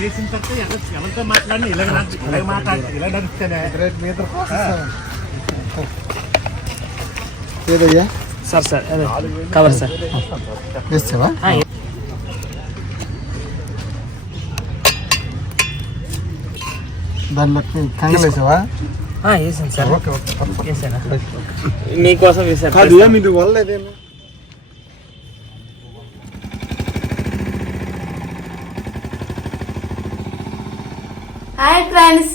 లేచిన తర్వాత ఎవరితో మాట్లాడి ఇలాగ మాట్లాడి ఇలా నడుస్తేనే ఏదయ్యా సార్ సార్ అదే కవర్ సార్ వేస్తావా? దాంట్లో కంగలు వేసావా? వేసాను సార్. ఓకే ఓకే వేసానా మీకోసం వేసాను. కాదు మీరు వల్లేదేమో. హాయ్ ఫ్రెండ్స్,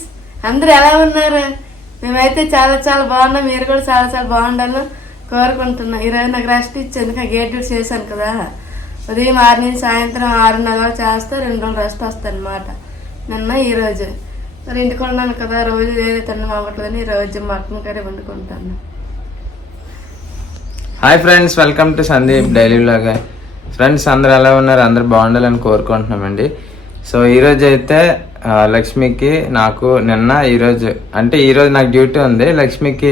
అందరూ ఎలా ఉన్నారు? మేమైతే చాలా చాలా బాగున్నాం. మీరు కూడా చాలా చాలా బాగుండాలని కోరుకుంటున్నాం. ఈరోజు నాకు రెస్ట్ ఇచ్చాను, గేట్ డ్యూటీ చేశాను కదా. ఉదయం 6 నుంచి సాయంత్రం 6:30 చేస్తే 2 రోజులు రెస్ట్ వస్తాను అనమాట. నిన్న ఈరోజు మరి ఇంటికి ఉన్నాను కదా, రోజు వేరే తినడం అవ్వట్లేదని ఈరోజు మటన్ కర్రీ వండుకుంటాను. Hi friends, welcome to Sandeep daily vlog. Friends అందరూ ఎలా ఉన్నారు? అందరూ బాగుండాలని కోరుకుంటున్నామండి. సో ఈరోజు అయితే లక్ష్మికి నాకు నిన్న ఈరోజు అంటే ఈరోజు నాకు డ్యూటీ ఉంది. లక్ష్మికి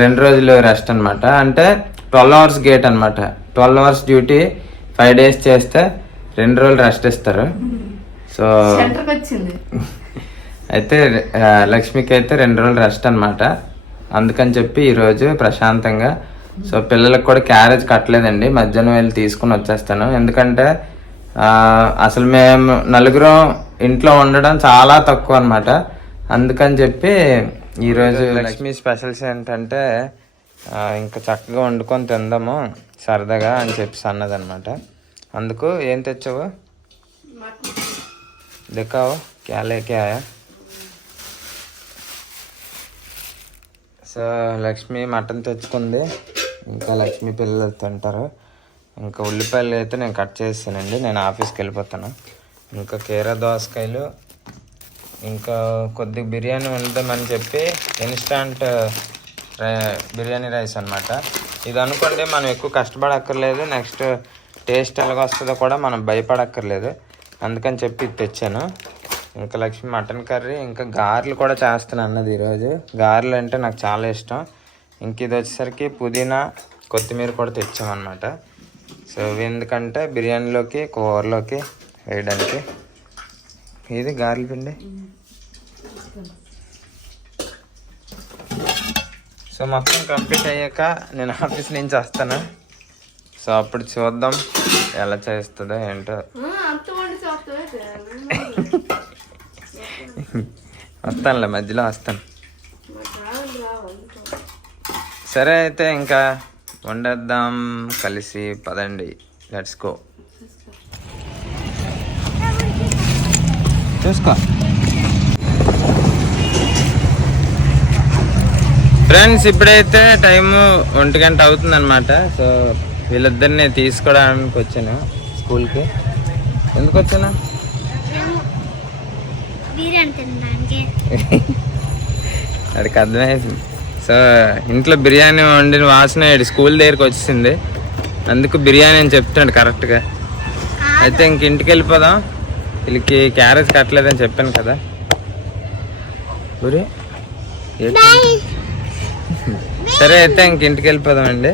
2 రోజులు రెస్ట్ అనమాట. అంటే 12 hours గేట్ అనమాట. 12 hours డ్యూటీ 5 days చేస్తే 2 రోజులు రెస్ట్ ఇస్తారు. సో అయితే లక్ష్మికి అయితే 2 రోజులు రెస్ట్ అనమాట. అందుకని చెప్పి ఈరోజు ప్రశాంతంగా, సో పిల్లలకు కూడా క్యారేజ్ కట్టలేదండి, మధ్యాహ్నం వెళ్ళి తీసుకుని వచ్చేస్తాను. ఎందుకంటే అసలు మేము నలుగురం ఇంట్లో ఉండడం చాలా తక్కువ అనమాట. అందుకని చెప్పి ఈరోజు లక్ష్మి స్పెషల్స్ ఏంటంటే ఇంకా చక్కగా వండుకొని తిందాము సరదాగా అని చెప్పి అన్నదనమాట. అందుకు ఏం తెచ్చావు? దిక్కావు క్యాలేకే ఆయా. సో లక్ష్మి మటన్ తెచ్చుకుంది, ఇంకా లక్ష్మి పిల్లలు తింటారు. ఇంకా ఉల్లిపాయలు అయితే నేను కట్ చేస్తానండి, నేను ఆఫీస్కి వెళ్ళిపోతాను. ఇంకా కీరా దోసకాయలు, ఇంకా కొద్దిగా బిర్యానీ వండుదామని చెప్పి ఇన్స్టాంట్ బిర్యానీ రైస్ అనమాట. ఇది అనుకోండి మనం ఎక్కువ కష్టపడక్కర్లేదు, నెక్స్ట్ టేస్ట్ ఎలాగ వస్తుందో కూడా మనం భయపడక్కర్లేదు. అందుకని చెప్పి ఇది తెచ్చాను. ఇంకా లక్ష్మి మటన్ కర్రీ, ఇంకా గారెలు కూడా చేస్తాను అన్నది ఈరోజు. గారెలు అంటే నాకు చాలా ఇష్టం. ఇంక ఇది వచ్చేసరికి పుదీనా కొత్తిమీర కూడా తెచ్చామన్నమాట. సో ఇవి ఎందుకంటే బిర్యానీలోకి కూరలోకి వేయడానికి. ఇది గారెల పిండి. సో మొత్తం కంప్లీట్ అయ్యాక నేను ఆఫీస్ నుంచి వస్తాను. సో అప్పుడు చూద్దాం ఎలా చేస్తుందో ఏంటో. వస్తానులే, మధ్యలో వస్తాను. సరే అయితే ఇంకా వండేద్దాం కలిసి, పదండి, లెట్స్ గో. చూసుకో ఫ్రెండ్స్, ఇప్పుడైతే టైము 1 గంట అవుతుంది అనమాట. సో వీళ్ళిద్దరిని తీసుకోవడానికి వచ్చాను స్కూల్కి. ఎందుకు వచ్చాను? అడికి అర్థమైంది. సో ఇంట్లో బిర్యానీ వండిన వాసన స్కూల్ దగ్గరికి వచ్చేసింది, అందుకు బిర్యానీ అని చెప్తాడు కరెక్ట్గా. అయితే ఇంక ఇంటికి వెళ్ళిపోదాం, వీళ్ళకి క్యారేజ్ కట్టలేదని చెప్పాను కదా. గురి సరే అయితే ఇంక ఇంటికి వెళ్ళిపోదామండి.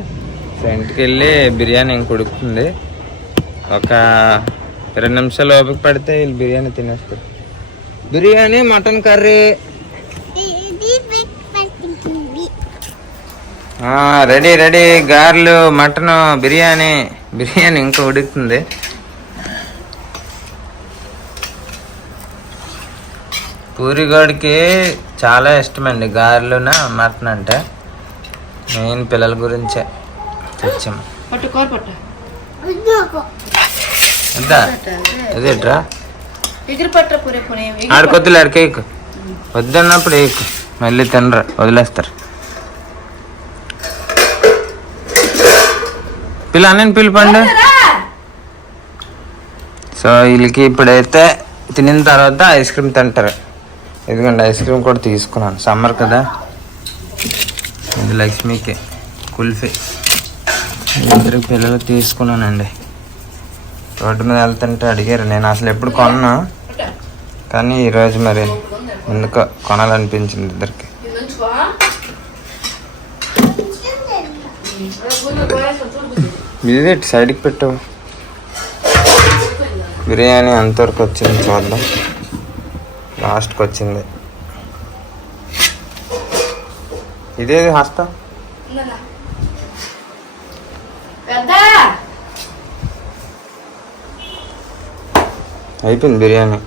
సో ఇంటికి వెళ్ళి బిర్యానీ ఇంక ఉడుకుతుంది. ఒక 2 నిమిషాలు ఓపిక పడితే వీళ్ళు బిర్యానీ తినేస్తారు. Biryani mutton curry ready ready. గారెలు, మటన్, బిర్యానీ ఇంకా ఉడుకుతుంది. పూరిగోడికి చాలా ఇష్టమండి గారెలున మటన్ అంటే. మెయిన్ పిల్లల గురించే తెచ్చాము. ఇదేట్రా ఆడికొద్దులు అడికేకు వద్దన్నప్పుడు వేయకు, మళ్ళీ తినరు, వదిలేస్తారు. అన్నీ పిలిపండి. సో వీళ్ళకి ఇప్పుడైతే తినిన తర్వాత ఐస్ క్రీమ్ తింటారు. ఎందుకంటే ఐస్ క్రీమ్ కూడా తీసుకున్నాను, సమ్మర్ కదా. ఇది లక్ష్మికి కుల్ఫీ, 2 పిల్లలు తీసుకున్నానండి. రోడ్డు మీద వెళ్తుంటే అడిగారు, నేను అసలు ఎప్పుడు కొన్నా, కానీ ఈరోజు మరి ఎందుకో కొనాలనిపించింది ఇద్దరికి. ఇది సైడ్కి పెట్టు. బిర్యానీ ఎంతవరకు వచ్చింది చూద్దాం. లాస్ట్కి వచ్చింది. ఇదే హస్త అయిపోయింది బిర్యానీ.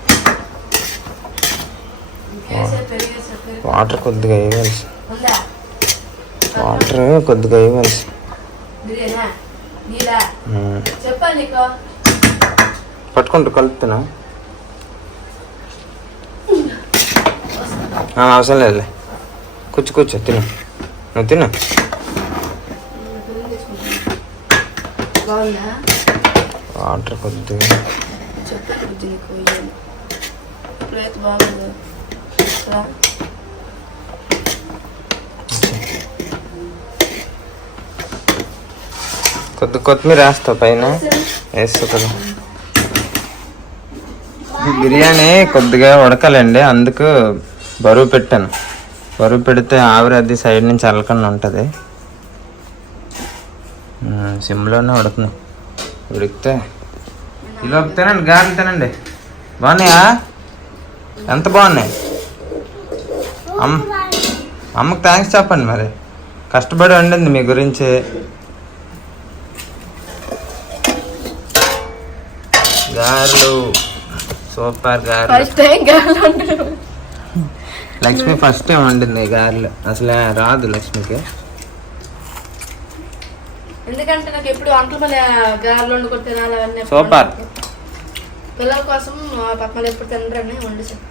వాటర్ కొద్దిగా వేయవలసి పట్టుకుంటూ కలుపుతున్నా. అవసరం లేదులే, కూర్చో తిను, నువ్వు తిను. వాటర్ కొద్దిగా కొత్తిమీర వేస్తావు పైన, వేస్తావు కదా. బిర్యానీ కొద్దిగా ఉడకాలండి, అందుకు బరువు పెట్టాను. బరువు పెడితే ఆవిరి అది సైడ్ నుంచి అల్లకుండా ఉంటుంది. సిమ్లోనే ఉడికితే ఇలా తినండి, గారెలు తినండి. బాగున్నాయా? ఎంత బాగున్నాయి? అమ్మకి థ్యాంక్స్ చెప్పండి. మరి కష్టపడి వండింది మీ గురించి. గారెలు సూపర్. గారెలు లక్ష్మి ఫస్ట్ టైం వండింది గారెలు. అసలు రాదు లక్ష్మికి, ఎందుకంటే నాకు ఎప్పుడు వంటలు మళ్ళీ గారెలు వండుకొని తినాలి అవన్నీ. సూపర్. పిల్లల కోసం పక్కన ఎప్పుడు తినరని వండిసాను.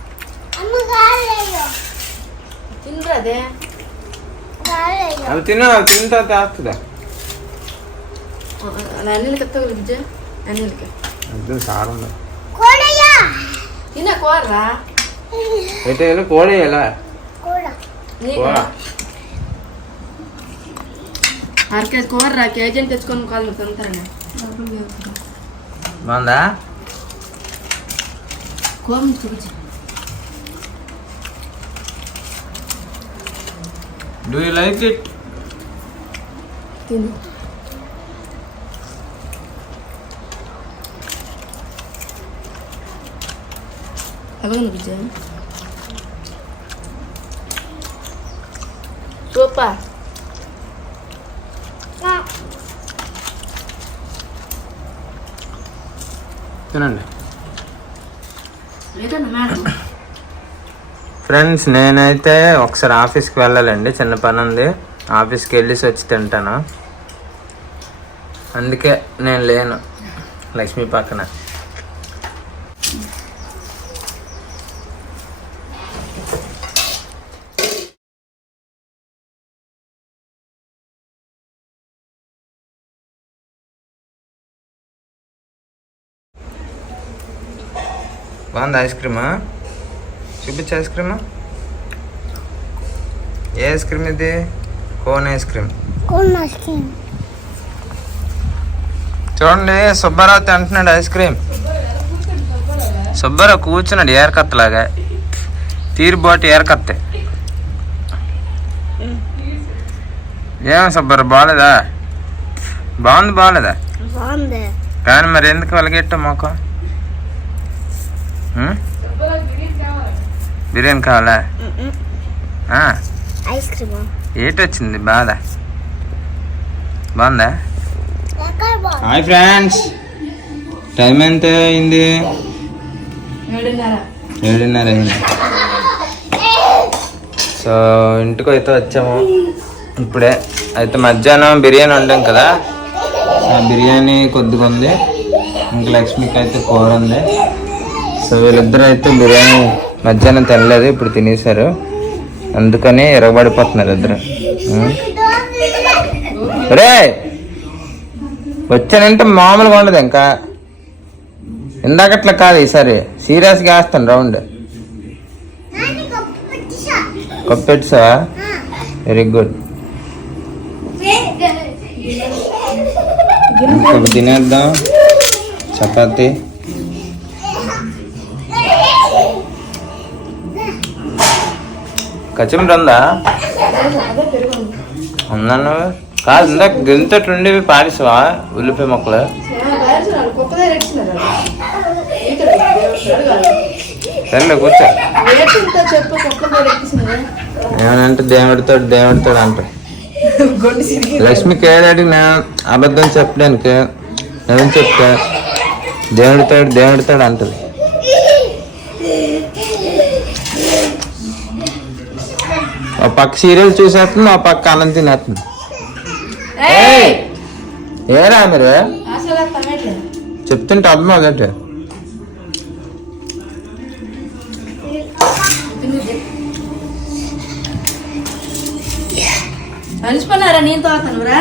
తినరా అదే అవి తింటా చేస్తుందా? అలా అన్నిలకి ఎత్తా విద్య, అన్నిలకి సారం తిన కూరరా. అయితే కోడి ఎలా అరకేజీ కూరరా, కేజీ అని తెచ్చుకొని కాదు తింటారా? బాగుందా? కూర చూపించి. Do you like it? తిను. అగోండి విజయ్, సూపర్. తినండి ఫ్రెండ్స్. నేనైతే ఒకసారి ఆఫీస్కి వెళ్ళాలండి, చిన్న పని ఉంది. ఆఫీస్కి వెళ్ళేసి వచ్చి తింటాను. అందుకే నేను లేను లక్ష్మి పక్కన. బాగుంది ఐస్ క్రీమా? చూపించు ఐస్ క్రీమా. ఏ ఐస్ క్రీమ్ ఇది? Cone ice cream. చూడండి, సుబ్బారావు తింటున్నాడు ఐస్ క్రీమ్. సుబ్బారావు కూర్చున్నాడు ఏరకత్తలాగా. తీరుబాటు ఏరకత్తే. ఏమో సుబ్బారావు, బాగాలేదా? బాగాలేదా? కానీ మరి ఎందుకు వెలగెట్టా మొక్క? బిర్యానీ కావాలా? ఏటి వచ్చింది బాధ? బాగుందా? హాయ్ ఫ్రెండ్స్, టైం ఎంత అయింది? 7:30 అయింది. సో ఇంటికి అయితే వచ్చాము ఇప్పుడే. అయితే మధ్యాహ్నం బిర్యానీ వండాం కదా, ఆ బిర్యానీ కొద్దిగా ఉంది. ఇంకా లక్ష్మికి అయితే కూర ఉంది. సో వీళ్ళిద్దరూ అయితే బిర్యానీ మధ్యాహ్నం తినలేదు, ఇప్పుడు తినేశారు. అందుకని ఎరగబడిపోతున్నారు ఇద్దరు. రే వచ్చానంటే మామూలుగా ఉండదు. ఇంకా ఇందాకట్లా కాదు, ఈసారి సీరియస్గా వేస్తాను రౌండ్. కప్పెట్సావా? Very good. ఇంకొక తినేద్దాం. చపాతి కచంబరి ఉందా? ఉందన్న కాదు, ఇందాక గెంతటి ఉండేవి పారేసావా? ఉల్లిపాయ మొక్కలు సరేలే కూర్చో. ఏంటో చెప్పు కుక్క కూడా ఎక్కిసింది ఏమనంటే దేవుడితో అంట. లక్ష్మికి ఏడాడికి నా అబద్ధం చెప్పడానికి నేను చెప్తా దేవుడితో అంటది. ఒక పక్క సీరియల్ చూసేస్తుంది, ఒక పక్క అన్నం తినేస్తుంది. ఏరా మీరు చెప్తుంటే అర్థం అదట. అలిసిపోయినారా నీతో అతనురా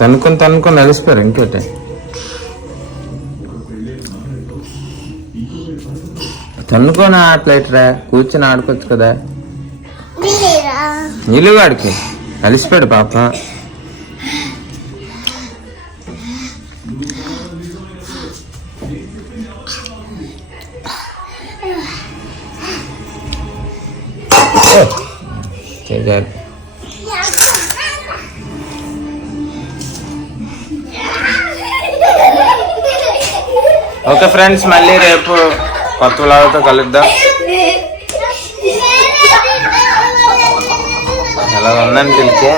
తనుకొని అలిసిపోయారు. ఇంకోటి తన్నుకొని ఆటలేటరా, కూర్చొని ఆడుకోవచ్చు కదా. నిలువాడికి అలిసిపోయాడు పాప. చేయాలి. ఓకే ఫ్రెండ్స్, మళ్ళీ రేపు కొత్త వ్లాగ్తో కలుద్దాం. ఎలా ఉందని తెలిసే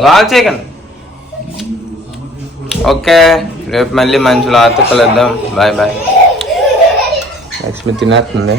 వ్లాగ్ చేయకండి. ఓకే, రేపు మళ్ళీ మంచి వ్లాగ్తో కలుద్దాం. Bye bye. లక్ష్మి తినేస్తుంది.